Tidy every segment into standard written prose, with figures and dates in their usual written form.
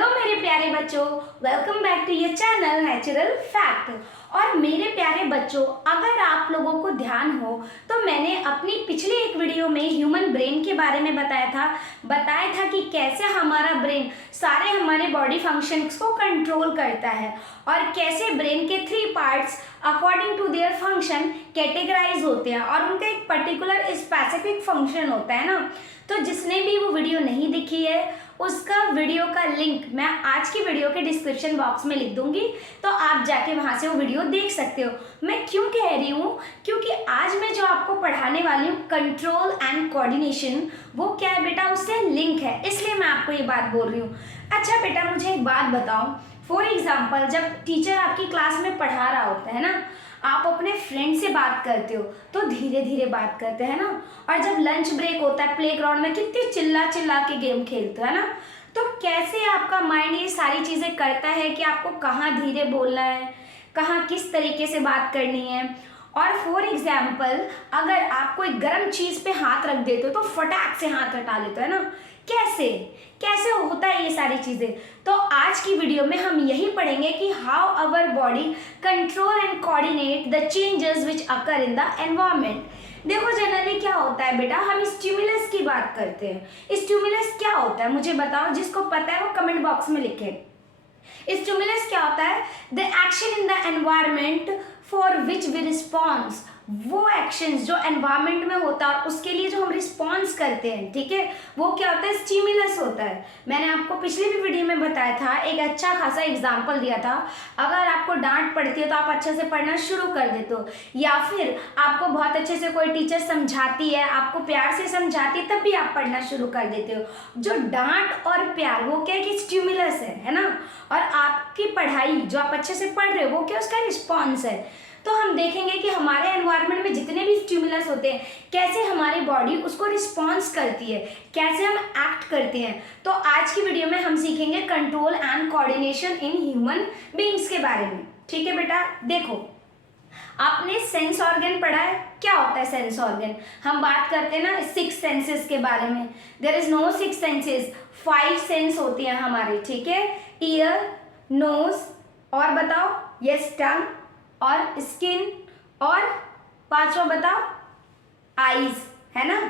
Hello मेरे प्यारे बच्चों, welcome back to your channel natural fact. और मेरे प्यारे बच्चों, अगर आप लोगों को ध्यान हो तो मैंने अपनी पिछली एक वीडियो में ह्यूमन ब्रेन के बारे में बताया था कि कैसे हमारा ब्रेन सारे हमारे बॉडी फंक्शंस को कंट्रोल करता है और कैसे ब्रेन के 3 parts according to their function categorise होते हैं और उनका एक पर्टिकुलर स्पेसिफिक फंक्शन होता है ना। तो जिसने भी वो वीडियो नहीं देखी है उसका वीडियो का लिंक मैं आज की वीडियो के डिस्क्रिप्शन बॉक्स में लिख दूंगी, तो आप जाके वहां से वो वीडियो देख सकते हो। मैं क्यों कह रही हूँ, क्योंकि आज मैं जो आपको पढ़ाने वाली हूँ कंट्रोल एंड कोऑर्डिनेशन, वो क्या है बेटा, उससे लिंक है, इसलिए मैं आपको ये बात बोल रही हूँ। अच्छा बेटा, मुझे एक बात बताओ, फॉर एग्जाम्पल जब टीचर आपकी क्लास में पढ़ा रहा होता है ना, आप अपने फ्रेंड से बात करते हो तो धीरे धीरे बात करते हैं ना, और जब लंच ब्रेक होता है प्लेग्राउंड में कितनी चिल्ला चिल्ला के गेम खेलते हैं ना, तो कैसे आपका माइंड ये सारी चीज़ें करता है कि आपको कहाँ धीरे बोलना है, कहाँ किस तरीके से बात करनी है। और फॉर एग्जाम्पल अगर आप कोई गर्म चीज़ पे हाथ रख देते हो तो फटाक से हाथ हटा लेते हो है ना, कैसे कैसे होता है ये सारी चीज़ें। तो आज की वीडियो में हम यही पढ़ेंगे कि how our body control and coordinate the changes which occur in the environment. देखो जनरली क्या होता है बेटा, हम स्टिमुलस की बात करते हैं। स्टिमुलस क्या होता है मुझे बताओ, जिसको पता है वो कमेंट बॉक्स में लिखे। स्टिमुलस क्या होता है, the action in the environment for which we response, वो एक्शंस जो एनवायरनमेंट में होता है उसके लिए जो हम रिस्पॉन्स करते हैं, ठीक है, वो क्या होता है, स्टिमुलस होता है। मैंने आपको पिछली भी वीडियो में बताया था, एक अच्छा खासा एग्जांपल दिया था। अगर आपको डांट पड़ती है तो आप अच्छे से पढ़ना शुरू कर देते हो, या फिर आपको बहुत अच्छे से कोई टीचर समझाती है, आपको प्यार से समझाती है, तब भी आप पढ़ना शुरू कर देते हो। जो डांट और प्यार वो क्या है कि स्टिमुलस है ना, और आपकी पढ़ाई जो आप अच्छे से पढ़ रहे हो वो क्या उसका रिस्पॉन्स है। तो हम देखेंगे कि हमारे एनवायरनमेंट में जितने भी स्टिमुलस होते हैं कैसे हमारी बॉडी उसको रिस्पॉन्स करती है, कैसे हम एक्ट करते हैं। तो आज की वीडियो में हम सीखेंगे control and coordination in human beings के बारे में, ठीक है बेटा। देखो, आपने सेंस ऑर्गन पढ़ा है, क्या होता है सेंस ऑर्गन, हम बात करते हैं ना 6 सेंसेस के बारे में। There is no 6 senses, 5 sense होती हैं हमारे, ठीक है, ईयर, नोज, और बताओ यस टंग, और स्किन, और 5वां बताओ आईज, है ना।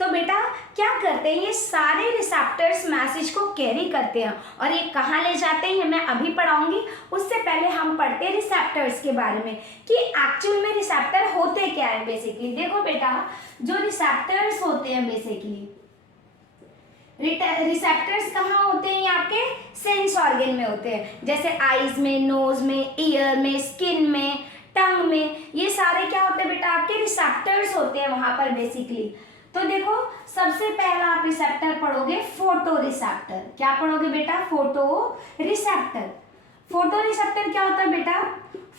तो बेटा क्या करते हैं, ये सारे रिसेप्टर्स मैसेज को कैरी करते हैं और ये कहाँ ले जाते हैं ये मैं अभी पढ़ाऊंगी। उससे पहले हम पढ़ते हैं रिसेप्टर्स के बारे में कि एक्चुअल में रिसेप्टर होते क्या है बेसिकली। देखो बेटा, जो रिसेप्टर्स होते हैं बेसिकली, रिसेप्टर्स कहाँ होते हैं, ये आपके सेंस ऑर्गन में होते हैं, जैसे आईज में, नोज में, ईयर में, स्किन में, टंग में, ये सारे क्या होते हैं बेटा, आपके रिसेप्टर्स होते हैं वहां पर बेसिकली। तो देखो, सबसे पहला आप रिसेप्टर पढ़ोगे फोटो रिसेप्टर। क्या पढ़ोगे बेटा, फोटो रिसेप्टर। फोटो रिसेप्टर क्या होता है बेटा,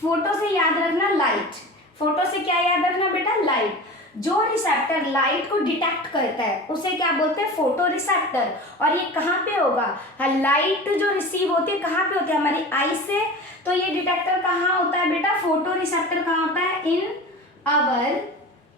फोटो से याद रखना लाइट, फोटो से क्या याद रखना बेटा, लाइट। जो रिसेप्टर लाइट को डिटेक्ट करता है उसे क्या बोलते हैं, फोटो रिसेप्टर। और ये कहाँ पे होगा, लाइट जो रिसीव होती है कहाँ पे होती है, हमारी आई से। तो ये डिटेक्टर कहाँ होता है बेटा, फोटो रिसेप्टर कहाँ होता है, इन आवर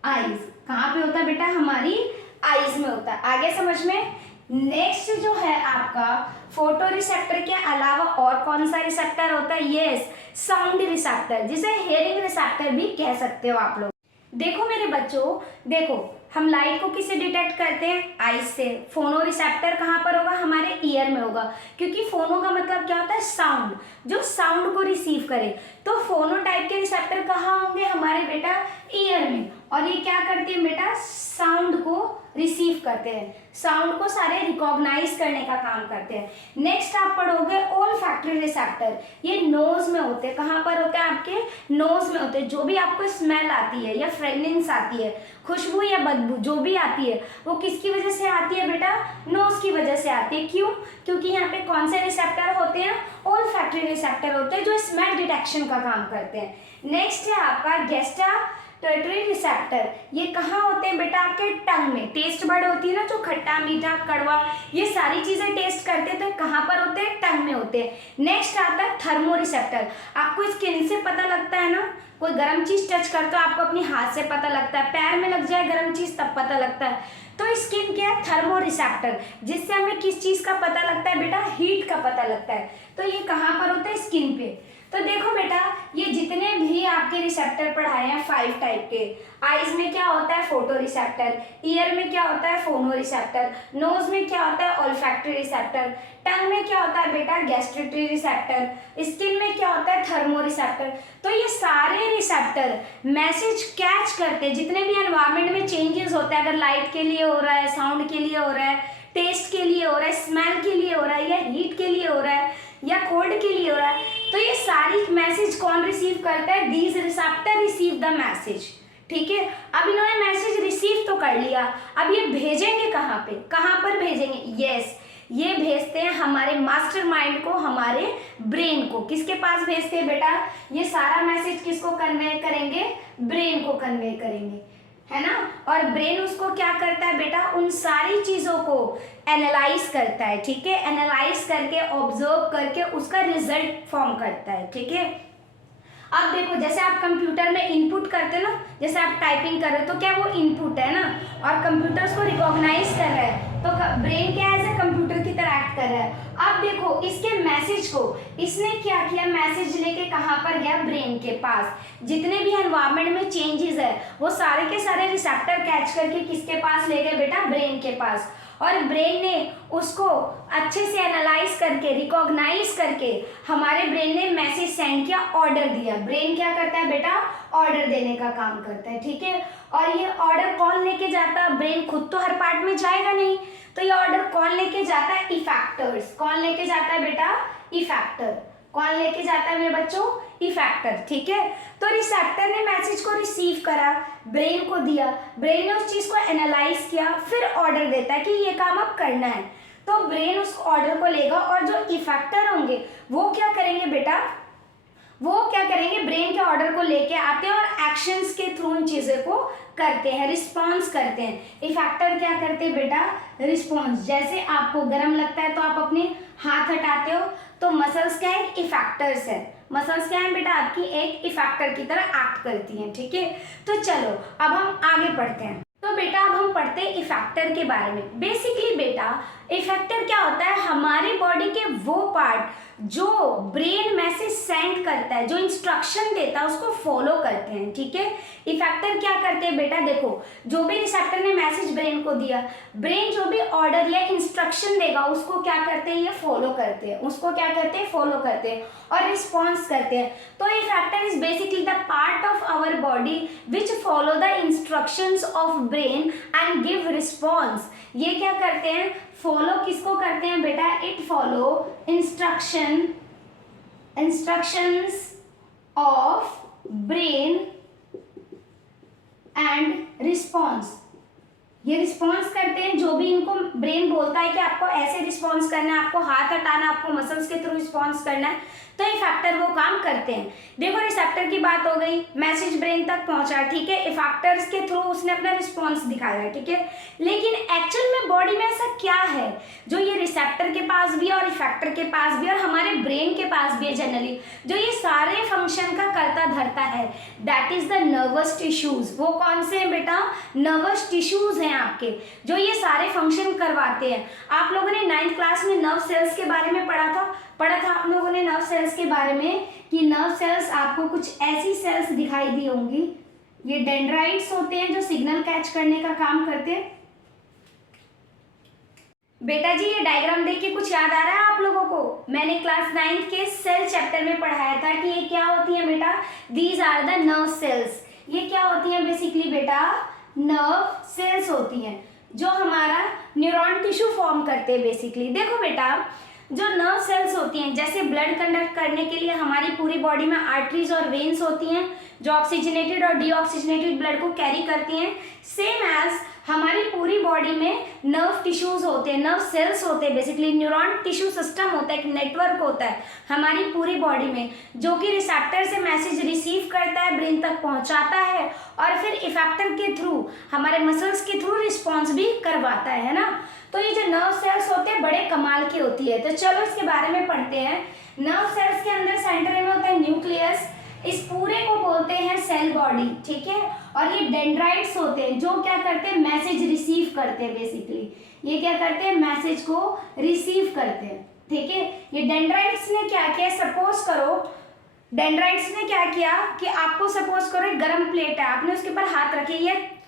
आईज। कहाँ पे होता है बेटा, हमारी आईज में होता है। आगे समझ में। नेक्स्ट जो है आपका फोटो रिसेप्टर के अलावा और कौन सा रिसेप्टर होता है, यस, साउंड रिसेप्टर, जिसे हेयरिंग रिसेप्टर भी कह सकते हो आप लोग। देखो मेरे बच्चों, देखो हम लाइट को किससे डिटेक्ट करते हैं, आईज से। फोनो रिसेप्टर कहाँ पर होगा, हमारे ईयर में होगा, क्योंकि फोनो का मतलब क्या होता है, साउंड, जो साउंड को रिसीव करे। तो फोनो टाइप के रिसेप्टर कहाँ होंगे, हमारे बेटा ईयर में, और ये क्या करते हैं बेटा, साउंड को रिसीव करते हैं, साउंड को सारे रिकॉग्नाइज करने का काम करते हैं। नेक्स्ट आप पढ़ोगे ओल्फैक्टरी रिसेप्टर, ये नोज में होते हैं। कहाँ पर होते हैं, आपके नोज में होते हैं। जो भी आपको स्मेल आती है या फ्रेग्रेंस आती है, खुशबू या बदबू जो भी आती है, वो किसकी वजह से आती है बेटा, नोज की वजह से आती है। क्यों, क्योंकि यहाँ पे कौन से रिसेप्टर होते हैं, ओल्फैक्टरी रिसेप्टर होते हैं, जो स्मेल डिटेक्शन का काम करते हैं। नेक्स्ट है आपका गैस्ट्रोटरी रिसेप्टर, ये कहाँ होते हैं बेटा, आपके टंग में। टेस्ट बर्ड होती है ना, जो खट्टा मीठा कड़वा ये सारी चीजें टेस्ट करते हैं, तो कहाँ पर होते हैं, टंग में होते हैं। नेक्स्ट आता है थर्मो रिसेप्टर, आपको स्किन से पता लगता है ना, कोई गर्म चीज टच करते हो आपको अपनी हाथ से पता लगता है, पैर में लग जाए गर्म चीज तब पता लगता है। तो स्किन क्या है, थर्मो रिसेप्टर, जिससे हमें किस चीज़ का पता लगता है बेटा, हीट का पता लगता है। तो ये कहाँ पर होता है, स्किन पे। तो देखो बेटा, ये जितने भी आपके रिसेप्टर पढ़ाए हैं 5 टाइप के, आईज में क्या होता है, फोटो रिसेप्टर, ईयर में क्या होता है, फोनो रिसेप्टर, नोज में क्या होता है, ऑल्फैक्टरी रिसेप्टर, टंग में क्या होता है बेटा, गैस्ट्रेटरी रिसेप्टर, स्किन में क्या होता है, थर्मो रिसेप्टर। तो ये सारे रिसेप्टर मैसेज कैच करते हैं, जितने भी एनवायरमेंट में चेंजेस होते हैं, अगर लाइट के लिए हो रहा है, साउंड के लिए हो रहा है, टेस्ट के लिए हो रहा है, स्मेल के लिए हो रहा है, या हीट के लिए हो रहा है, या कोल्ड के लिए हो रहा है, तो ये सारी मैसेज कौन रिसीव करता है, these receptor receive the message. ठीक है, अब इन्होंने मैसेज रिसीव तो कर लिया, अब ये भेजेंगे कहाँ पे, कहाँ पर भेजेंगे, यस ये भेजते हैं हमारे मास्टरमाइंड को, हमारे ब्रेन को। किसके पास भेजते हैं बेटा, ये सारा मैसेज किसको कन्वे करेंगे, ब्रेन को कन्वे करेंगे, है ना। और ब्रेन उसको क्या करता है बेटा, उन सारी चीज़ों को एनालाइज करता है, ठीक है, एनालाइज करके ऑब्जर्व करके उसका रिजल्ट फॉर्म करता है, ठीक है। अब देखो, जैसे आप कंप्यूटर में इनपुट करते हो ना, जैसे आप टाइपिंग कर रहे हो तो क्या वो इनपुट है ना, और कंप्यूटर उसको रिकॉग्नाइज कर रहा है, तो ब्रेन क्या है, एज कंप्यूटर की तरह एक्ट कर रहा है। अब देखो, इसके मैसेज को इसने क्या किया, मैसेज लेके कहाँ पर गया, ब्रेन के पास। जितने भी एनवायरमेंट में चेंजेस है वो सारे के सारे रिसेप्टर कैच करके किसके पास ले गए बेटा, ब्रेन के पास। और ब्रेन ने उसको अच्छे से एनालाइज करके, रिकॉग्नाइज करके हमारे ब्रेन ने मैसेज सेंड किया, ऑर्डर दिया। ब्रेन क्या करता है बेटा, ऑर्डर देने का काम करता है, ठीक है। और ये ऑर्डर कौन लेके जाता है, ब्रेन खुद तो हर पार्ट में जाएगा नहीं, तो ये ऑर्डर कौन लेके जाता है, इफेक्टर्स। कौन लेके जाता है बेटा, इफेक्टर। कौन लेके जाता है मेरे बच्चों, इफेक्टर, ठीक है। तो रिसेप्टर ने मैसेज को रिसीव करा, ब्रेन को दिया, ब्रेन ने उस चीज को एनालाइज किया, फिर ऑर्डर देता है कि ये काम अब करना है। तो ब्रेन उस ऑर्डर को लेगा, और जो इफेक्टर होंगे वो क्या करेंगे बेटा, वो क्या करेंगे, ब्रेन के ऑर्डर को लेके आते हैं और एक्शंस के थ्रू उन चीज़ों को करते हैं, रिस्पॉन्स करते हैं। इफेक्टर क्या करते हैं बेटा, रिस्पॉन्स। जैसे आपको गर्म लगता है तो आप अपने हाथ हटाते हो, तो मसल्स क्या है, इफेक्टर्स है। मसल्स क्या है बेटा, आपकी एक इफेक्टर की तरह एक्ट करती हैं, ठीक है। तो चलो अब हम आगे पढ़ते हैं। तो बेटा अब हम पढ़ते हैं इफेक्टर के बारे में। बेसिकली बेटा इफेक्टर क्या होता है, हमारे बॉडी के वो पार्ट जो ब्रेन मैसेज सेंड करता है, जो इंस्ट्रक्शन देता है, उसको फॉलो करते हैं, ठीक है। इफेक्टर क्या करते हैं बेटा, देखो जो भी रिसेप्टर ने मैसेज ब्रेन को दिया, ब्रेन जो भी ऑर्डर या इंस्ट्रक्शन देगा उसको क्या करते हैं, ये फॉलो करते हैं, उसको क्या करते हैं, फॉलो करते हैं और रिस्पॉन्स करते हैं। तो effector is basically the part of our body which follow the instructions of brain and give response. ये क्या करते हैं, फॉलो किसको करते हैं बेटा, it follow instructions of brain and response. ये रिस्पॉन्स करते हैं, जो भी इनको ब्रेन बोलता है कि आपको ऐसे रिस्पॉन्स करना है, आपको हाथ हटाना, आपको मसल्स के थ्रू रिस्पॉन्स करना है, तो इफेक्टर वो काम करते हैं। देखो रिसेप्टर की बात हो गई, मैसेज ब्रेन तक पहुंचा, ठीक है, इफेक्टर्स के थ्रू उसने अपना रिस्पॉन्स दिखाया, ठीक है। लेकिन एक्चुअल में बॉडी में ऐसा क्या है जो ये रिसेप्टर के पास भी है और इफेक्टर के पास भी है और हमारे ब्रेन के पास भी है जनरली, जो ये सारे फंक्शन का करता धरता है, that is the nervous tissues. वो कौन से हैं बेटा, नर्वस टिश्यूज हैं आपके, जो ये सारे फंक्शन करवाते हैं। आप लोगों ने 9th क्लास में नर्व सेल्स के बारे में पढ़ा था आप लोगों ने नर्व सेल्स के बारे में, कि नर्व सेल्स आपको कुछ ऐसी सेल्स दिखाई दी होंगी, ये डेंड्राइट्स होते हैं जो सिग्नल कैच करने का काम करते हैं। बेटा जी ये डायग्राम देख के कुछ याद आ रहा है आप लोगों को, मैंने क्लास 9th के सेल चैप्टर में पढ़ाया था कि ये क्या होती है बेटा, these are the nerve cells. ये क्या होती है बेसिकली बेटा, नर्व सेल्स होती हैं जो हमारा न्यूरॉन टिश्यू फॉर्म करते हैं बेसिकली। देखो बेटा जो नर्व सेल्स होती हैं, जैसे ब्लड कंडक्ट करने के लिए हमारी पूरी बॉडी में आर्टरीज और वेन्स होती हैं जो ऑक्सीजनेटेड और डीऑक्सीजनेटेड ब्लड को कैरी करती हैं, सेम एज हमारी पूरी बॉडी में नर्व टिश्यूज होते हैं, नर्व सेल्स होते हैं, बेसिकली न्यूरॉन टिश्यू सिस्टम होता है, एक नेटवर्क होता है हमारी पूरी बॉडी में, जो कि रिसेप्टर से मैसेज रिसीव करता है, ब्रेन तक पहुंचाता है और फिर इफेक्टर के थ्रू, हमारे मसल्स के थ्रू रिस्पॉन्स भी करवाता है ना। तो ये जो नर्व सेल्स होते हैं बड़े कमाल की होती है, तो चलो इसके बारे में पढ़ते हैं। नर्व सेल्स के अंदर सेंटर में होता है न्यूक्लियस, इस पूरे को बोलते हैं सेल बॉडी, ठीक है। और ये डेंड्राइट्स होते हैं जो क्या करते हैं, मैसेज रिसीव करते हैं। बेसिकली ये क्या करते हैं, मैसेज को रिसीव करते हैं, ठीक है। ये डेंड्राइट्स ने क्या किया, सपोज करो डेंड्राइट्स ने क्या किया कि आपको सपोज करो एक गर्म प्लेट है, आपने उसके ऊपर हाथ रखे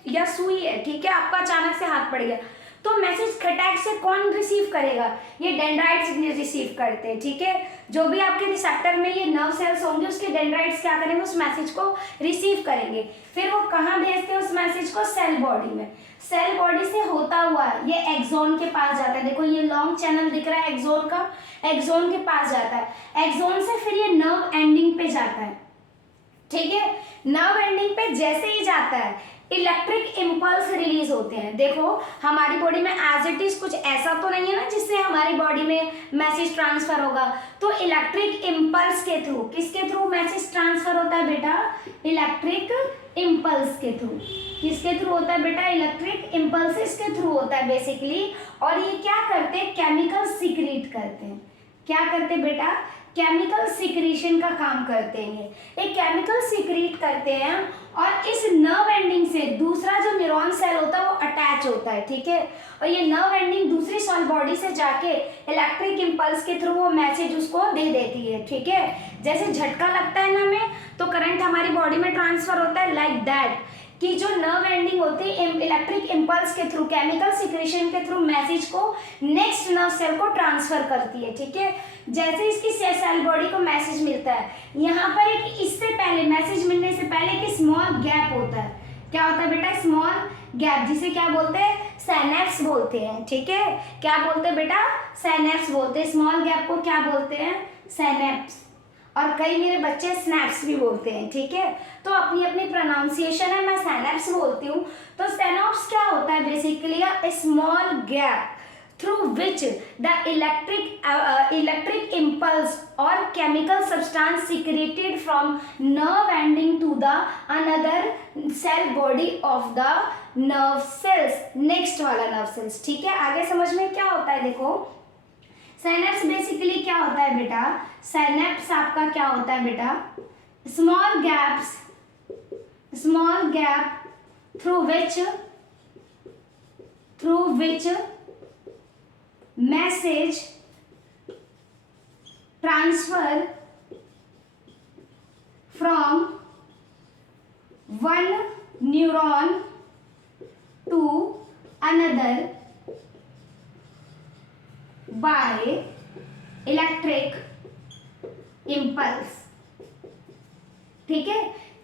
या सुई है, ठीक है, आपका अचानक से हाथ पड़ गया, तो मैसेज खटैक से कौन रिसीव करेगा, ये डेंड्राइट्स रिसीव करते हैं, ठीक है। जो भी आपके रिसेप्टर में ये नर्व सेल्स होंगे उसके डेंड्राइट्स क्या करेंगे, उस मैसेज को रिसीव करेंगे। फिर वो कहाँ भेजते हैं उस मैसेज को, सेल बॉडी में। सेल बॉडी से होता हुआ ये एक्सोन के पास जाता है, देखो ये लॉन्ग चैनल दिख रहा है एक्सोन का, एक्सोन के पास जाता है। एक्सोन से फिर ये नर्व एंडिंग पे जाता है, ठीक है। नर्व एंडिंग पे जैसे ही जाता है इलेक्ट्रिक इम्पल्स रिलीज होते हैं। देखो हमारी बॉडी में एज इट इज कुछ ऐसा तो नहीं है ना जिससे हमारी बॉडी में मैसेज ट्रांसफर होगा, तो इलेक्ट्रिक इम्पल्स के थ्रू, किसके थ्रू मैसेज ट्रांसफर होता है बेटा, इलेक्ट्रिक इम्पल्स के थ्रू। किसके थ्रू होता है बेटा, इलेक्ट्रिक इम्पल्सिस के थ्रू होता है बेसिकली। और ये क्या करते हैं, केमिकल सीक्रेट करते हैं। क्या करते हैं बेटा, केमिकल सिक्रीशन का काम करते हैं। ये केमिकल सीक्रेट करते हैं और इस नर्व एंडिंग से दूसरा जो न्यूरॉन सेल होता है वो अटैच होता है, ठीक है। और ये नर्व एंडिंग दूसरी सेल बॉडी से जाके इलेक्ट्रिक इम्पल्स के थ्रू वो मैसेज उसको दे देती है, ठीक है। जैसे झटका लगता है ना हमें, तो करंट हमारी बॉडी में ट्रांसफर होता है, लाइक दैट कि जो नर्व एंडिंग होती है इलेक्ट्रिक इम्पल्स के थ्रू, केमिकल सिक्रेशन के थ्रू मैसेज को नेक्स्ट नर्व सेल को ट्रांसफर करती है, ठीक है। जैसे इसकी सेल बॉडी को मैसेज मिलता है, यहाँ पर एक इससे पहले मैसेज मिलने से पहले एक स्मॉल गैप होता है। क्या होता है बेटा, स्मॉल गैप, जिसे क्या बोलते हैं, साइनेप्स बोलते हैं, ठीक है। क्या बोलते हैं बेटा, साइनेप्स बोलते हैं। स्मॉल गैप को क्या बोलते हैं, साइनेप्स। और कई मेरे बच्चे स्नैप्स भी बोलते हैं, ठीक है। तो अपनी अपनी प्रोनाउंसिएशन है, मैं साइनेप्स बोलती हूँ। तो साइनेप्स क्या होता है, basically a small gap through which the electric impulse or chemical substance secreted from nerve ending to the another cell body of the nerve cells, next वाला nerve cells, ठीक है। आगे समझ में क्या होता है, देखो साइनेप्स बेसिकली क्या होता है बेटा, साइनेप्स आपका क्या होता है बेटा, small gap through which message transfer from one neuron to another by electric impulse, ठीक है।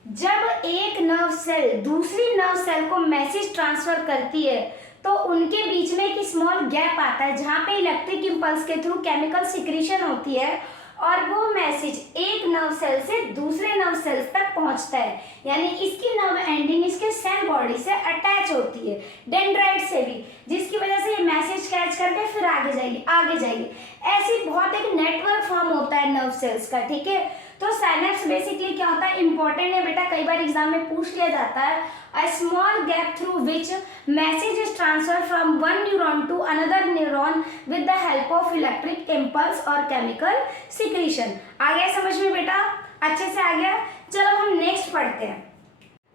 जब एक नर्व सेल दूसरी नर्व सेल को मैसेज ट्रांसफर करती है तो उनके बीच में एक स्मॉल गैप आता है जहाँ पे इलेक्ट्रिक इम्पल्स के थ्रू केमिकल सिक्रीशन होती है और वो मैसेज एक नर्व सेल से दूसरे नर्व सेल्स तक पहुंचता है। यानी इसकी नर्व एंडिंग इसके सेल बॉडी से अटैच होती है, डेंड्राइट से भी, जिसकी वजह से ये मैसेज कैच करके फिर आगे जाएगी। ऐसी बहुत एक नेटवर्क फॉर्म होता है नर्व सेल्स का, ठीक है। तो साइनेप्स बेसिकली क्या होता है, इंपॉर्टेंट है बेटा, कई बार एग्जाम में पूछ लिया जाता है। A small gap through which message is transfer from one neuron to another neuron with the help of electric impulse और केमिकल सिक्रीशन। आ गया समझ में बेटा, अच्छे से आ गया। चलो हम नेक्स्ट पढ़ते हैं।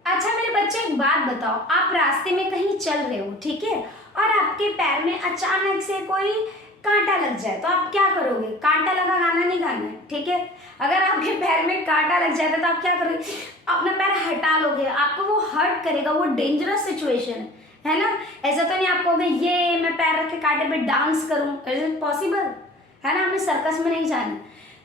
अच्छा मेरे बच्चे एक बात बताओ, आप रास्ते में कहीं चल रहे हो, ठीक है, और आपके पैर में अचानक से कोई कांटा लग जाए तो आप क्या करोगे, कांटा लगा गाना नहीं गाना है, ठीक है। अगर आपके पैर में कांटा लग जाता है तो आप क्या करोगे, अपना पैर हटा लोगे, आपको वो हर्ट करेगा, वो डेंजरस सिचुएशन है ना। ऐसा तो नहीं आप कहोगे ये मैं पैर रख के कांटे पे डांस करूं, इज इट पॉसिबल, है ना। हमें सर्कस में नहीं जाना।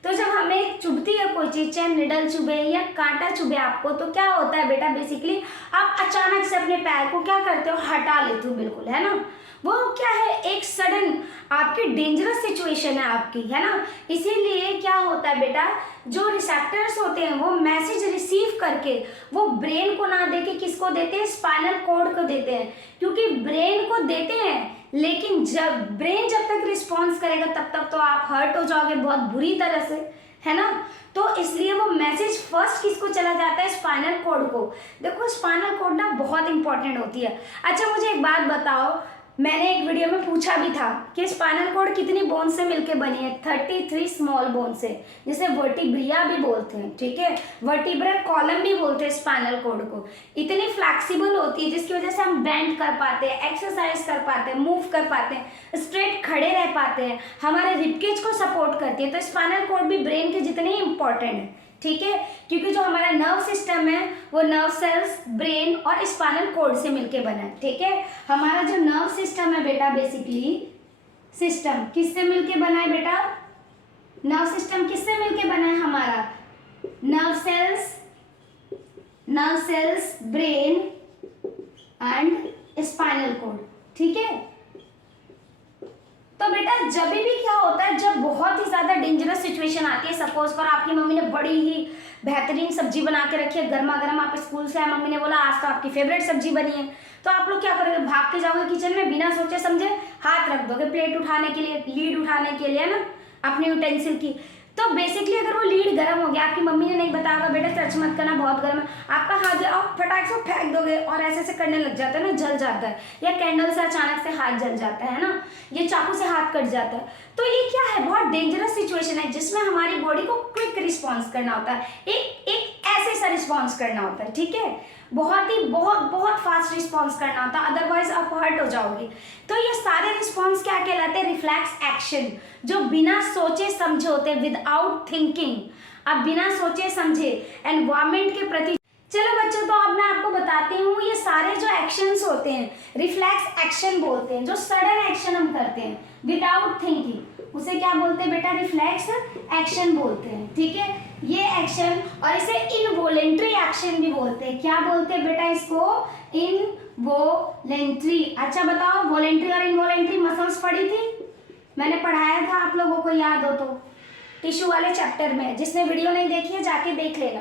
तो जब हमें चुभती है कोई चीज़, चाहे निडल चुभे या कांटा चुभे आपको, तो क्या होता है बेटा, बेसिकली आप अचानक से अपने पैर को क्या करते हो, हटा लेते हो, बिल्कुल, है ना। वो क्या है, एक सडन आपकी डेंजरस सिचुएशन है आपकी, है ना। इसीलिए क्या होता है बेटा, जो रिसेप्टर्स होते हैं वो मैसेज रिसीव करके वो ब्रेन को ना देके किसको देते हैं, स्पाइनल कॉर्ड को देते हैं। क्योंकि ब्रेन को देते हैं लेकिन जब तक रिस्पॉन्स करेगा तब तक तो आप हर्ट हो जाओगे बहुत बुरी तरह से, है ना। तो इसलिए वो मैसेज फर्स्ट किसको चला जाता है, स्पाइनल कॉर्ड को। देखो स्पाइनल कॉर्ड ना बहुत इंपॉर्टेंट होती है। अच्छा मुझे एक बात बताओ, मैंने एक वीडियो में पूछा भी था कि स्पाइनल कॉर्ड कितनी बोन से मिलके बनी है। 33 स्मॉल बोन से, जिसे वर्टिब्रिया भी बोलते हैं, ठीक है, वर्टिब्रल कॉलम भी बोलते हैं स्पाइनल कॉर्ड को। इतनी फ्लैक्सिबल होती है जिसकी वजह से हम बेंड कर पाते हैं, एक्सरसाइज कर पाते हैं, मूव कर पाते हैं, स्ट्रेट खड़े रह पाते हैं, हमारे रिबकेज को सपोर्ट करती है। तो स्पाइनल कॉर्ड भी ब्रेन के जितने ही इंपॉर्टेंट है, ठीक है, क्योंकि जो हमारा नर्व सिस्टम है वो नर्व सेल्स, ब्रेन और स्पाइनल कॉर्ड से मिलके बना है, ठीक है। हमारा जो नर्व सिस्टम है बेटा, बेसिकली सिस्टम किससे मिलके बना है बेटा? नर्व सिस्टम किससे मिलके बना है हमारा? Nerve cells, brain and spinal cord, ठीक है। तो बेटा जब भी क्या होता है, जब बहुत ही ज़्यादा डेंजरस सिचुएशन आती है, सपोज कर आपकी मम्मी ने बड़ी ही बेहतरीन सब्जी बना के रखी है, गर्मा गर्म, आप स्कूल से आए, मम्मी ने बोला आज तो आपकी फेवरेट सब्जी बनी है, तो आप लोग क्या करोगे? भाग के जाओगे किचन में, बिना सोचे समझे हाथ रख दोगे प्लेट उठाने के लिए, लीड उठाने के लिए ना, अपनी यूटेंसिल की। तो बेसिकली अगर वो लीड गर्म हो गया, आपकी मम्मी ने नहीं बताया होगा बेटा टच मत करना बहुत गर्म है, आपका हाथ आप फटाक से फेंक दोगे और ऐसे ऐसे करने लग जाता है ना, जल जाता है, या कैंडल से अचानक से हाथ जल जाता है ना, ये चाकू से हाथ कट जाता है। तो ये क्या है? बहुत डेंजरस सिचुएशन है जिसमें हमारी बॉडी को क्विक रिस्पॉन्स करना होता है, एक ऐसे सा रिस्पॉन्स करना होता है, ठीक है, बहुत फास्ट रिस्पॉन्स करना होता है, अदरवाइज आप हर्ट हो जाओगे। तो ये सारे रिस्पॉन्स क्या कहलाते हैं? रिफ्लेक्स एक्शन, जो बिना सोचे समझे होते हैं, विदाउट थिंकिंग। अब बिना सोचे समझे एनवायरमेंट के प्रति। चलो बच्चों, तो अब मैं आपको बताती हूँ, ये सारे जो एक्शंस होते हैं रिफ्लेक्स एक्शन बोलते हैं, जो सडन एक्शन हम करते हैं विदाउट थिंकिंग, उसे क्या बोलते हैं बेटा? रिफ्लेक्स एक्शन बोलते हैं, ठीक है। ये एक्शन, और इसे इनवॉलेंट्री एक्शन भी बोलते हैं। क्या बोलते हैं बेटा इसको? इनवॉलेंट्री। अच्छा बताओ, वॉलेंट्री और इनवॉलेंट्री मसल्स पढ़ी थी? मैंने पढ़ाया था, आप लोगों को याद हो तो, टिश्यू वाले चैप्टर में। जिसने वीडियो नहीं देखी है जाके देख लेना।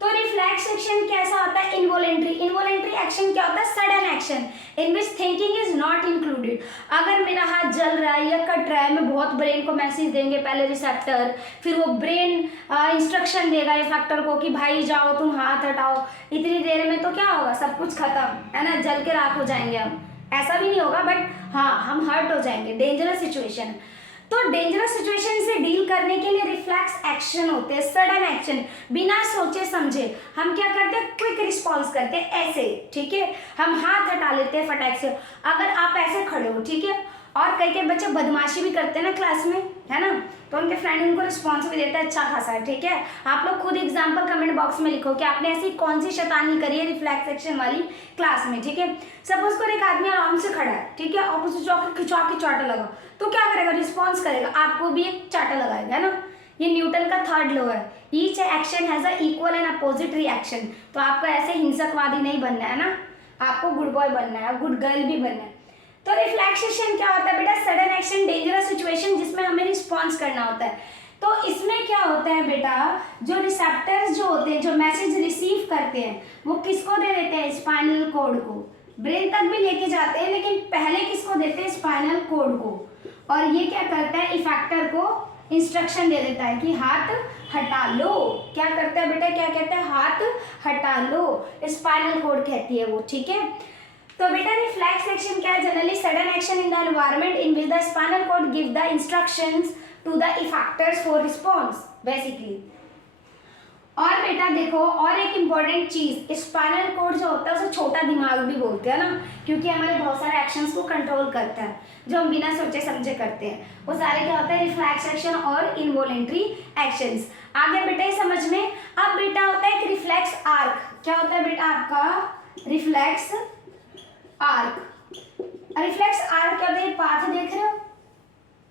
तो रिफ्लेक्स एक्शन कैसा होता है? इनवॉलेंट्री एक्शन क्या होता है? Sudden action in which thinking is not included. अगर मेरा हाथ जल रहा है या कट रहा है, मैं बहुत ब्रेन को मैसेज देंगे पहले रिसेप्टर, फिर वो ब्रेन इंस्ट्रक्शन देगा इफेक्टर को कि भाई जाओ तुम हाथ हटाओ, इतनी देर में तो क्या होगा? सब कुछ खत्म है ना, जल के राख हो जाएंगे हम। ऐसा भी नहीं होगा, बट हाँ हम हर्ट हो जाएंगे, डेंजरस सिचुएशन। तो डेंजरस सिचुएशन से डील करने के लिए रिफ्लेक्स एक्शन होते हैं, सडन एक्शन, बिना सोचे समझे हम क्या करते हैं? क्विक रिस्पॉन्स करते हैं, ऐसे, ठीक है, हम हाथ हटा लेते हैं फटाक से। अगर आप ऐसे खड़े हो, ठीक है, और कई बच्चे बदमाशी भी करते हैं ना क्लास में, है ना, तो उनके फ्रेंड उनको रिस्पॉन्स भी देता है अच्छा खासा, ठीक है। आप लोग खुद एग्जाम्पल कमेंट बॉक्स में लिखो कि आपने ऐसी कौन सी शैतानी करी है रिफ्लेक्स एक्शन वाली क्लास में, ठीक है। सपोज कर एक आदमी आराम से खड़ा है, ठीक है, और उसे खिंचवा के चाटा लगा, तो क्या करेगा? रिस्पॉन्स करेगा, आपको भी एक चाटा लगाएगा, है ना। ये न्यूटन का थर्ड लॉ है, each action has a equal and opposite reaction. तो आपको ऐसे हिंसकवादी नहीं बनना है ना, आपको गुड बॉय बनना है, गुड गर्ल भी बनना है। तो रिफ्लेक्सेशन क्या होता है बेटा? सडन एक्शन, डेंजरस सिचुएशन जिसमें हमें रिस्पॉन्स करना होता है। तो इसमें क्या होता है बेटा? जो रिसेप्टर्स जो होते हैं, जो मैसेज रिसीव करते हैं, वो किसको दे देते हैं? स्पाइनल कॉर्ड को। ब्रेन तक भी लेके जाते हैं, लेकिन पहले किसको देते हैं? स्पाइनल कॉर्ड को। और ये क्या करता है? इफेक्टर को इंस्ट्रक्शन दे देता है कि हाथ हटा लो। क्या करता है बेटा? क्या कहता है? हाथ हटा लो, स्पाइनल कॉर्ड कहती है वो, ठीक है। तो बेटा रिफ्लेक्स एक्शन क्या है? Generally sudden action in the environment in which the spinal cord give the instructions to the effectors for response, basically. और बेटा देखो, और एक इम्पॉर्टेंट चीज, स्पाइनल कॉर्ड जो होता है उसे छोटा दिमाग भी बोलते हैं ना, क्योंकि हमारे बहुत सारे एक्शंस को कंट्रोल करता है जो हम बिना सोचे समझे करते हैं। वो सारे क्या होते हैं? रिफ्लेक्स एक्शन और इनवॉलेंट्री एक्शंस। आगे बेटा ये समझ में। अब बेटा होता है एक रिफ्लेक्स आर्क। क्या होता है बेटा आपका? Reflex arc. रिफ्लेक्स आर्क क्या होता है? पाथ देख रहे हो?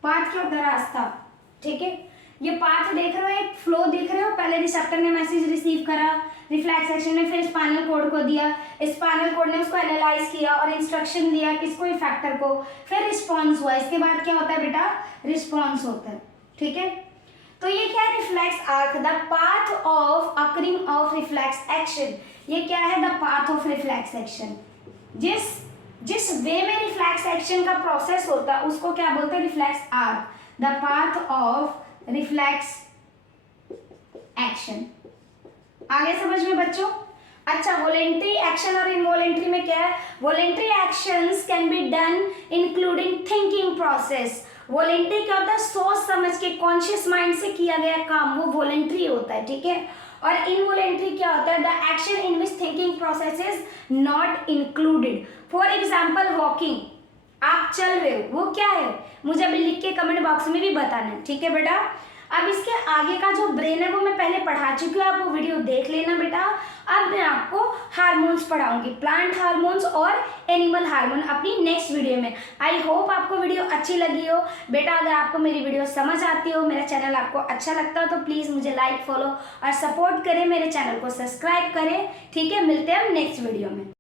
पाथ क्या होता है? रास्ता, ठीक है। ये पाथ देख रहे हो, एक फ्लो देख रहे हो। पहले रिसेप्टर ने मैसेज रिसीव करा, रिफ्लेक्स एक्शन ने फिर स्पाइनल कॉर्ड को दिया, स्पाइनल कॉर्ड ने उसको एनालाइज किया और इंस्ट्रक्शन दिया किसको? इफेक्टर को। फिर रिस्पॉन्स हुआ। इसके बाद क्या होता है बेटा? रिस्पॉन्स होता है, ठीक है। तो ये क्या है? Reflex arc, the path of occurring of reflex action. ये क्या है? The path of reflex action. जिस वे में रिफ्लेक्स एक्शन का प्रोसेस होता है उसको क्या बोलते हैं? Reflex arc, the path of reflex action. आगे समझ में बच्चों। अच्छा, वॉलेंट्री एक्शन और इनवॉलेंट्री में क्या है? Voluntary actions can be done including thinking process. Voluntary क्या होता है? सोच समझ के कॉन्शियस माइंड से किया गया काम, वो वॉलेंट्री होता है, ठीक है। और इनवॉलेंट्री क्या होता है? The action in which thinking process is not included. For example walking, आप चल रहे हो, वो क्या है? मुझे अभी लिख के कमेंट बॉक्स में भी बताना है, ठीक है बेटा। अब इसके आगे का जो ब्रेन है वो मैं पहले पढ़ा चुकी हूँ, आप वो वीडियो देख लेना बेटा। अब मैं आपको हार्मोन्स पढ़ाऊंगी, प्लांट हार्मोन्स और एनिमल हार्मोन, अपनी नेक्स्ट वीडियो में। आई होप आपको वीडियो अच्छी लगी हो बेटा। अगर आपको मेरी वीडियो समझ आती हो, मेरा चैनल आपको अच्छा लगता हो, तो प्लीज़ मुझे लाइक, फॉलो और सपोर्ट करें, मेरे चैनल को सब्सक्राइब करें, ठीक है। मिलते हैं हम नेक्स्ट वीडियो में।